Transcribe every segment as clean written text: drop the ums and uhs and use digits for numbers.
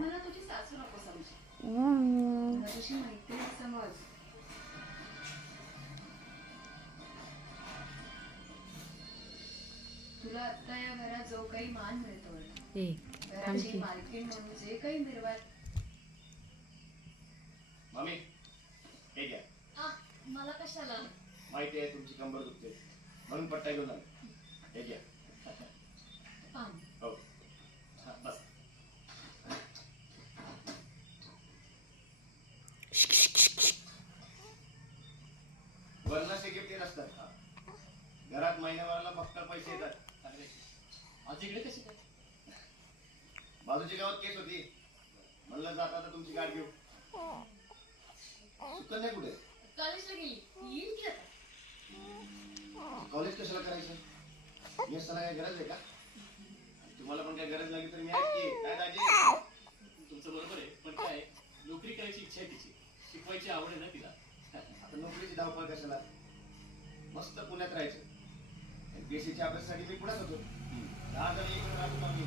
मला तुझी सासू नको समज, मला तुझी मैत्रीण समज. तुला आता या घरात जो काही मान मिळतोय, घराची मालकीण म्हणून जे काही निर्वाळ. मामी हे घ्या. मला कशाला? माहिती आहे तुमची कंबर दुखते म्हणून पट्टा घेऊन आलो. हे घ्या. हो बस. वरणाचे गिफ्ट येत असतात. घरात महिन्याभराला फक्त पैसे येतात. आज इकडे कशी काय? बाजूच्या गावात केस होती, म्हणलं जाता आता तुमची गाठ घेऊ. सुकन्या कुठे? कॉलेजला गेली, येईल की आता. कॉलेज कशाला करायचं? मी असताना काय गरज आहे का? तुम्हाला पण काय गरज लागली तर मी आहे की. काय दाजी? तुमचं बरोबर आहे, पण काय नोकरी करायची इच्छा आहे तिची, शिकवायची आवड आहे ना तिला. आता नोकरीची धावपळ कशाला? मस्त पुण्यात राहायचं. एमपीएससीच्या अभ्यासासाठी मी पुण्यात होतो. 10 जण इकडे राहतो आम्ही,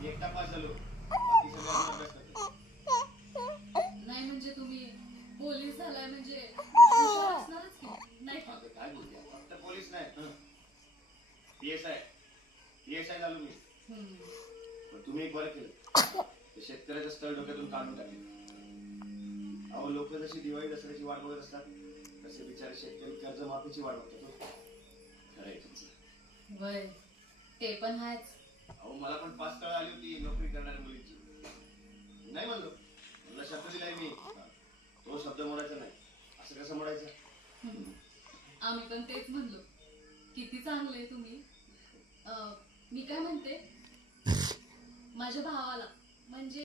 मी एकटा पास झालो. बाकी सगळे अजून अभ्यास करतो. नाही म्हणजे तुम्ही पोलीस झालाय म्हणजे हुशार असणारच की. नाही आता काय बोलते? फक्त पोलीस नाही, पीएसआय झालो मी. पण तुम्ही एक बरं केलं, ते शेतकऱ्याचं स्थळ डोक्यातून काढून टाकले. अहो लोक जशी दिवाळी दसऱ्याची वाट बघत असतात, तसे बिचारे शेतकरी कर्जमाफीची वाट बघतात. खरं आहे तुमचं. वय ते पण आहेच. अहो मला पण 5 स्थळं आली होती नोकरी करणाऱ्या मुलीची. नाही म्हणलो, मला शब्द दिलाय मी, तो शब्द मोडायचा नाही. असं कसं मोडायचं? आम्ही पण तेच म्हणलो, किती चांगले तुम्ही. मी काय म्हणते, माझ्या भावाला म्हणजे